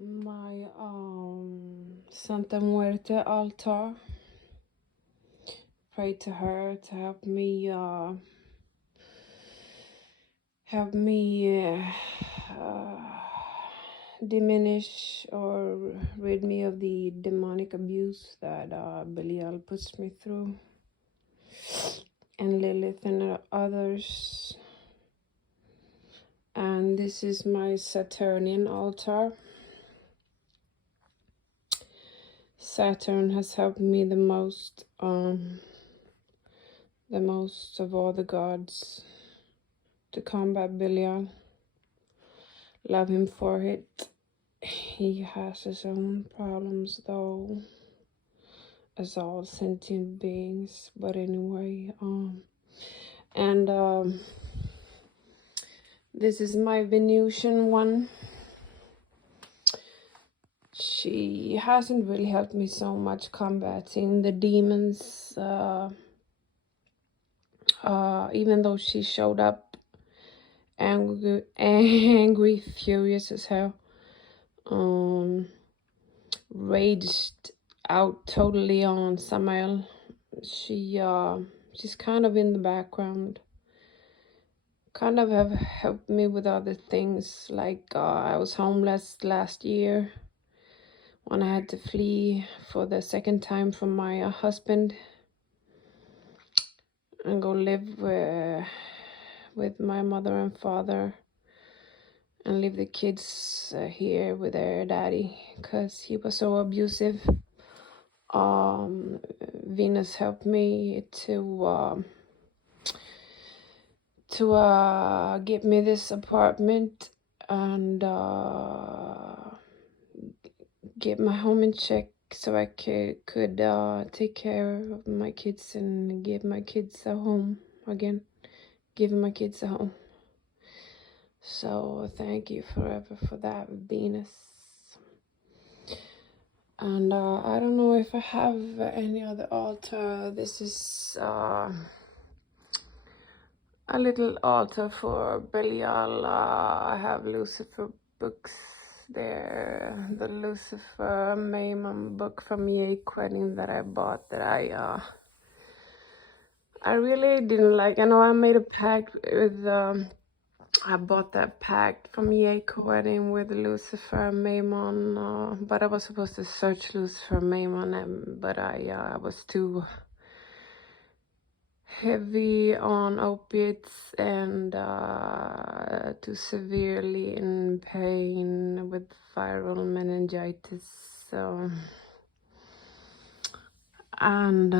my Santa Muerte altar. Pray to her to help me diminish or rid me of the demonic abuse that Belial puts me through, and Lilith and others. And this is my Saturnian altar. Saturn has helped me the most of all the gods to combat Belial. Love him for it. He has his own problems though, as all sentient beings. But anyway, this is my Venusian one. She hasn't really helped me so much combating the demons, even though she showed up angry, furious as hell, raged out totally on Samael. She's kind of in the background, kind of have helped me with other things, like I was homeless last year when I had to flee for the second time from my husband and go live with my mother and father and leave the kids here with their daddy because he was so abusive. Venus helped me to give me this apartment and get my home in check so I could take care of my kids and give my kids a home again. Giving my kids a home. So thank you forever for that, Venus. And I don't know if I have any other altar. This is a little altar for Belial. I have Lucifer books there. The Lucifer Maimon book from Yake Wedding that I bought that I really didn't like. I know I made a pact with I bought that pact from Yake Wedding with Lucifer Maimon, but I was supposed to search Lucifer Maimon, but I was too heavy on opiates and too severely in pain with viral meningitis. So, and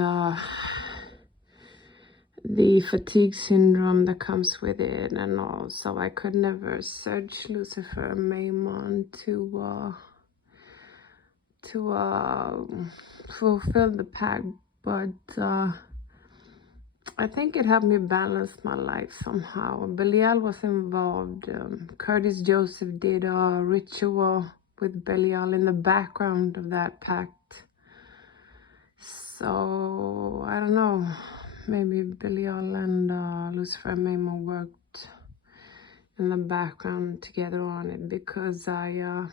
the fatigue syndrome that comes with it, and also I could never search Lucifer Maimon to fulfill the pact, but I think it helped me balance my life somehow. Belial was involved. Curtis Joseph did a ritual with Belial in the background of that pact. So I don't know. Maybe Belial and Lucifer Maimon worked in the background together on it, because I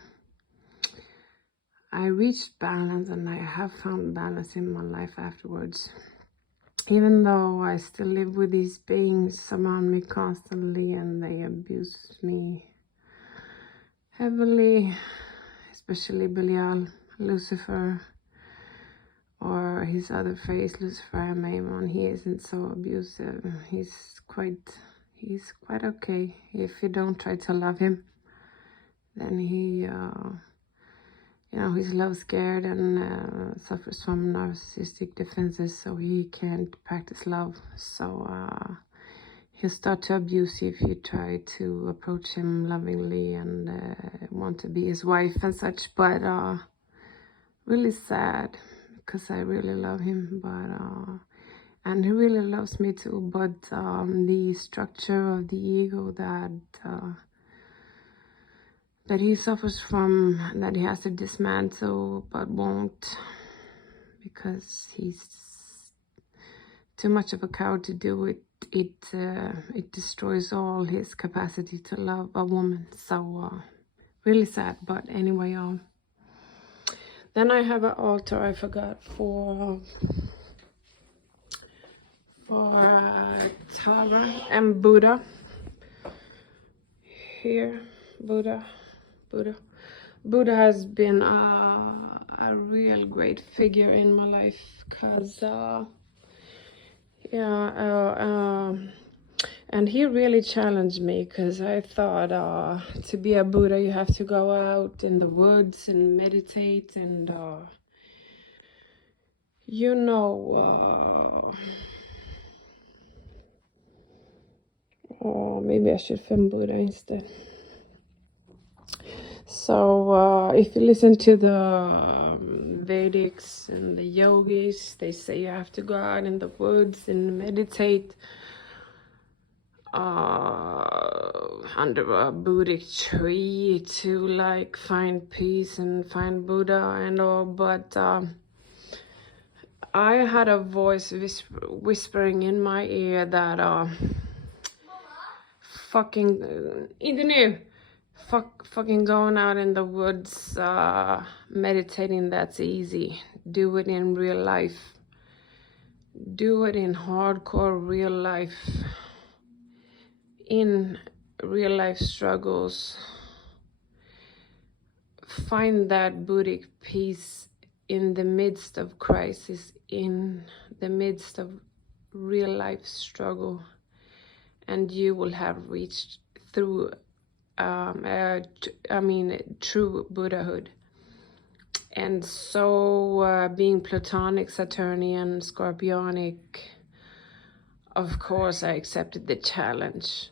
reached balance, and I have found balance in my life afterwards. Even though I still live with these beings around me constantly and they abuse me heavily, especially Belial, Lucifer, or his other face, Lucifer Maimon. He isn't so abusive. He's quite okay. If you don't try to love him, then he he's love scared and suffers from narcissistic defenses, so he can't practice love. So he'll start to abuse you if you try to approach him lovingly and want to be his wife and such. But really sad, because I really love him, but and he really loves me too. But the structure of the ego that he suffers from, that he has to dismantle but won't, because he's too much of a coward to do it. It destroys all his capacity to love a woman. So really sad. But anyway, then I have an altar I forgot for Tara and Buddha. Here, Buddha has been a real great figure in my life, because and he really challenged me, because I thought to be a Buddha you have to go out in the woods and meditate and you know, or maybe I should film Buddha instead. So if you listen to the Vedics and the yogis, they say you have to go out in the woods and meditate under a Buddhist tree to like find peace and find Buddha and all. But I had a voice whispering in my ear that fucking fucking going out in the woods meditating, that's easy. Do it in real life. Do it in hardcore real life. In real life struggles. Find that Buddhic peace in the midst of crisis, in the midst of real life struggle, and you will have reached through true Buddhahood. And so being Platonic, Saturnian, Scorpionic, of course I accepted the challenge.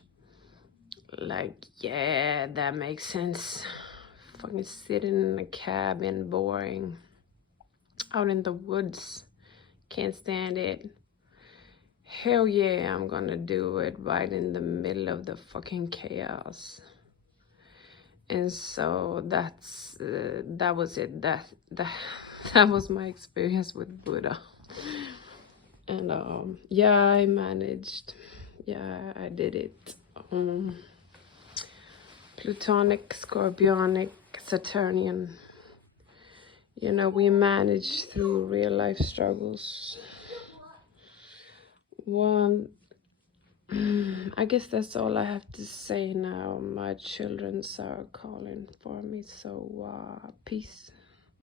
Like, yeah, that makes sense. Fucking sitting in a cabin, boring. Out in the woods, can't stand it. Hell yeah, I'm gonna do it right in the middle of the fucking chaos. And so that was it. That was my experience with Buddha. And yeah, I managed. Yeah, I did it. Plutonic, Scorpionic, Saturnian. You know, we managed through real life struggles. One, I guess that's all I have to say now. My children are calling for me, so peace.